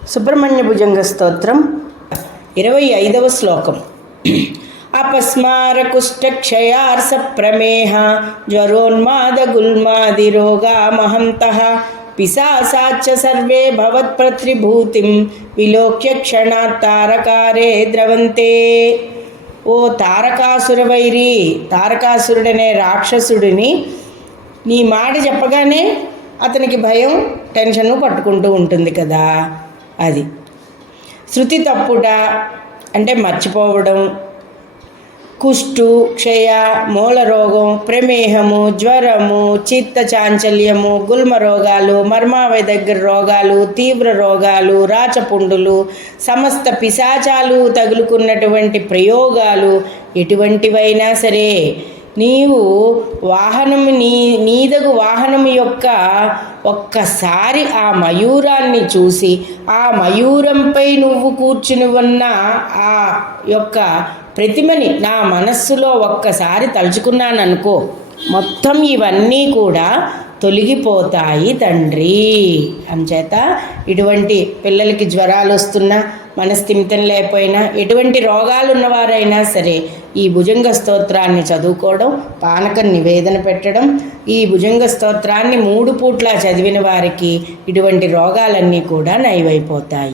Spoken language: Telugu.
సుబ్రహ్మణ్య భుజంగ స్తోత్రం 25వ శ్లోకం. అపస్మారకుష్టక్షయార్స ప్రమేహ జ్వరోన్మాదగుల్మాది రోగా మహంతః పిశాచాచ్చ సర్వే భవత్ప్రతిభూతిం విలోక్య క్షణాత్ తారకారే ద్రవంతే. ఓ తారకాసుర వైరి, తారకాసురుడనే రాక్షసుడిని నీ మాట చెప్పగానే అతనికి భయం, టెన్షను పట్టుకుంటూ ఉంటుంది కదా. అది శృతి తప్పుట అంటే మర్చిపోవడం, కుష్టు, క్షయ, మూల రోగం, ప్రమేహము, జ్వరము, చిత్త చాంచల్యము, గుల్మ రోగాలు, మర్మావయ దగ్గర రోగాలు, తీవ్ర రోగాలు, రాచపుండులు, సమస్త పిశాచాలు తగులుకున్నటువంటి ప్రయోగాలు ఎటువంటివైనా సరే నీవు వాహనము నీదగు వాహనం యొక్క ఒక్కసారి ఆ మయూరాన్ని చూసి ఆ మయూరంపై నువ్వు కూర్చుని ఉన్న ఆ యొక్క ప్రతిమని నా మనస్సులో ఒక్కసారి తలుచుకున్నాననుకో, మొత్తం ఇవన్నీ కూడా తొలగిపోతాయి తండ్రి. అంచేత ఇటువంటి పిల్లలకి జ్వరాలు వస్తున్నా, మనస్థిమితం లేకపోయినా, ఎటువంటి రోగాలు ఉన్నవారైనా సరే ఈ భుజంగ స్తోత్రాన్ని చదువుకోవడం, పానకం నివేదన పెట్టడం, ఈ భుజంగ స్తోత్రాన్ని 3 పూట్ల చదివిన వారికి ఇటువంటి రోగాలన్నీ కూడా నయమైపోతాయి.